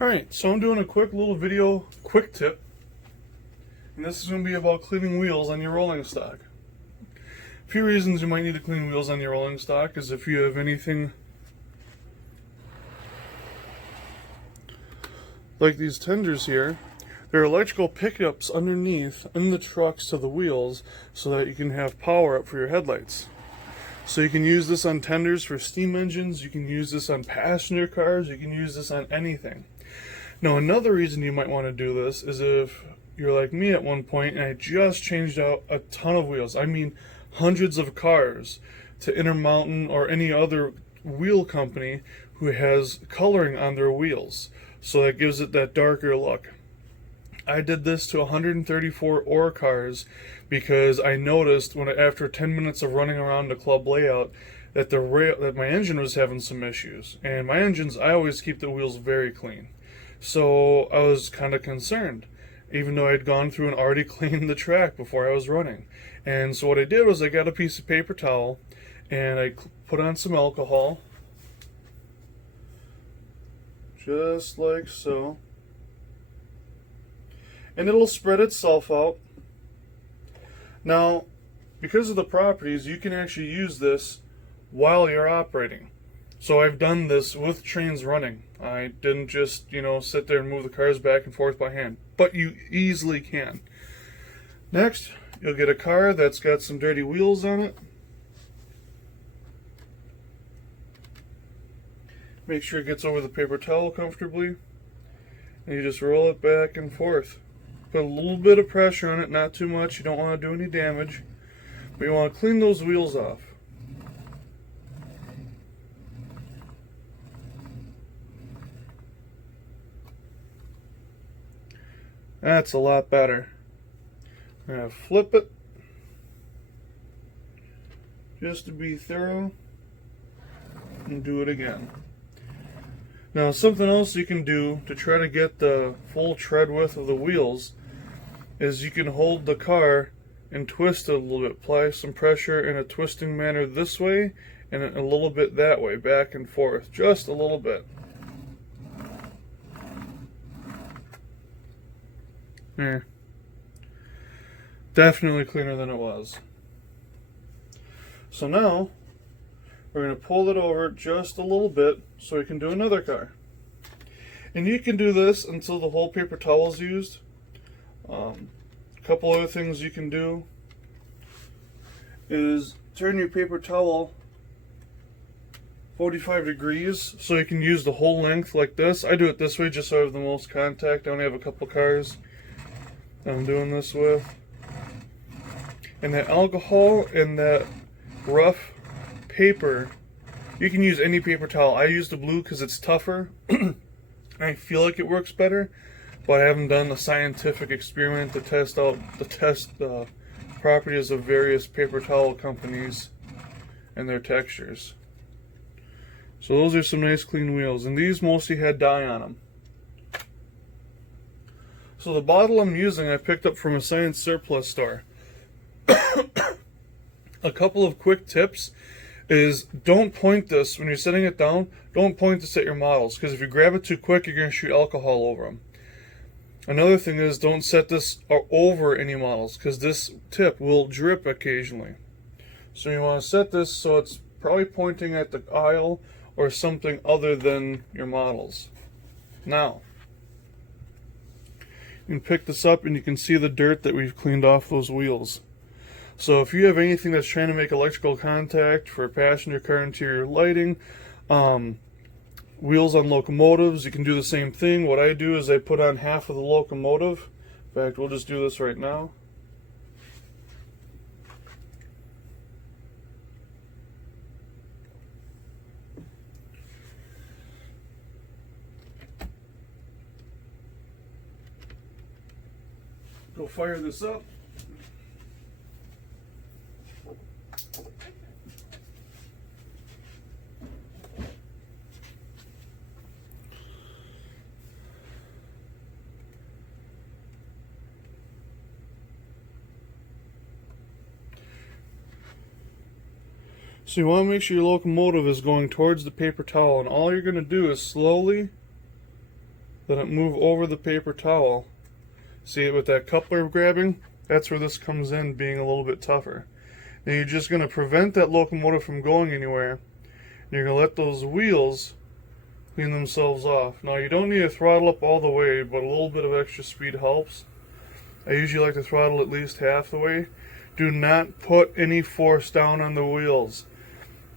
Alright, so I'm doing a quick little video, quick tip, and this is going to be about cleaning wheels on your rolling stock. A few reasons you might need to clean wheels on your rolling stock is if you have anything like these tenders here. There are electrical pickups underneath in the trucks to the wheels so that you can have power up for your headlights. So you can use this on tenders for steam engines, you can use this on passenger cars, you can use this on anything. Now another reason you might want to do this is if you're like me at one point and I just changed out a ton of wheels. I mean hundreds of cars to Intermountain or any other wheel company who has coloring on their wheels. So that gives it that darker look. I did this to 134 ore cars because I noticed after 10 minutes of running around the club layout that that my engine was having some issues. And my engines, I always keep the wheels very clean. So I was kind of concerned, even though I'd gone through and already cleaned the track before I was running. And so what I did was I got a piece of paper towel and I put on some alcohol, just like so. And it'll spread itself out. Now, because of the properties, you can actually use this while you're operating. So I've done this with trains running. I didn't just, sit there and move the cars back and forth by hand, but you easily can. Next, you'll get a car that's got some dirty wheels on it. Make sure it gets over the paper towel comfortably. And you just roll it back and forth. Put a little bit of pressure on it, not too much. You don't want to do any damage. But you want to clean those wheels off. That's a lot better. I'm going to flip it just to be thorough and do it again. Now something else you can do to try to get the full tread width of the wheels is you can hold the car and twist it a little bit. Apply some pressure in a twisting manner this way and a little bit that way, back and forth, just a little bit. There. Definitely cleaner than it was. So now we're going to pull it over just a little bit so we can do another car. And you can do this until the whole paper towel is used. A couple other things you can do is turn your paper towel 45 degrees so you can use the whole length like this. I do it this way just so I have the most contact. I only have a couple cars that I'm doing this with. And that alcohol and that rough paper, you can use any paper towel. I use the blue because it's tougher. I feel like it works better, but I haven't done a scientific experiment to test the properties of various paper towel companies and their textures. So those are some nice clean wheels, and these mostly had dye on them. So the bottle I'm using I picked up from a science surplus store. A couple of quick tips is don't point this when you're setting it down. Don't point this at your models, because if you grab it too quick, you're going to shoot alcohol over them. Another thing is don't set this over any models, because this tip will drip occasionally. So you want to set this so it's probably pointing at the aisle or something other than your models. Now, you can pick this up and you can see the dirt that we've cleaned off those wheels. So if you have anything that's trying to make electrical contact for passenger car interior lighting, wheels on locomotives, you can do the same thing. What I do is I put on half of the locomotive. In fact, we'll just do this right now. Go fire this up. So you want to make sure your locomotive is going towards the paper towel, and all you're going to do is slowly let it move over the paper towel. See it with that coupler grabbing? That's where this comes in, being a little bit tougher. Now you're just going to prevent that locomotive from going anywhere. And you're going to let those wheels clean themselves off. Now you don't need to throttle up all the way, but a little bit of extra speed helps. I usually like to throttle at least half the way. Do not put any force down on the wheels.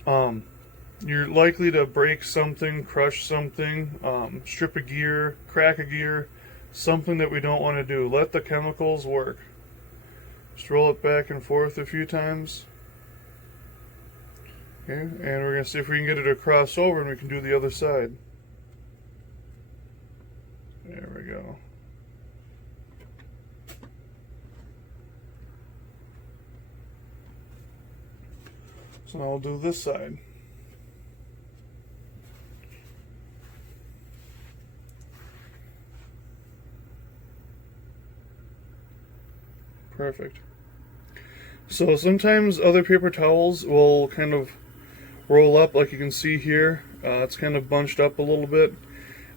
You're likely to break something, crush something, strip a gear, crack a gear, something that we don't want to do. Let the chemicals work. Just roll it back and forth a few times. Okay, and we're going to see if we can get it to cross over and we can do the other side. There we go. So now I'll do this side. Perfect. So sometimes other paper towels will kind of roll up, like you can see here. It's kind of bunched up a little bit.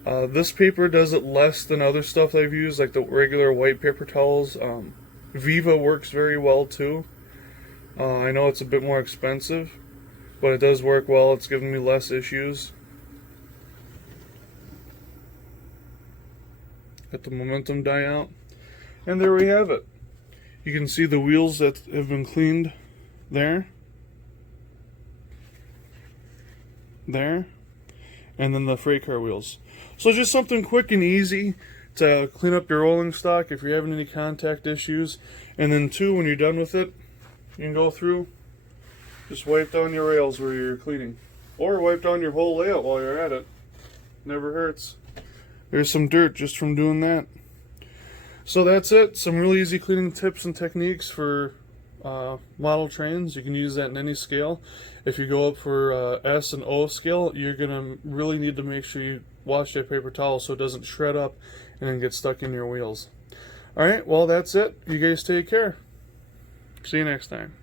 This paper does it less than other stuff I've used, like the regular white paper towels. Viva works very well too. I know it's a bit more expensive, but it does work well. It's giving me less issues. Let the momentum die out. And there we have it. You can see the wheels that have been cleaned there. There. And then the freight car wheels. So just something quick and easy to clean up your rolling stock if you're having any contact issues. And then two, when you're done with it, you can go through, just wipe down your rails where you're cleaning. Or wipe down your whole layout while you're at it. Never hurts. There's some dirt just from doing that. So that's it. Some really easy cleaning tips and techniques for model trains. You can use that in any scale. If you go up for S and O scale, you're going to really need to make sure you wash that paper towel so it doesn't shred up and then get stuck in your wheels. Alright, well that's it. You guys take care. See you next time.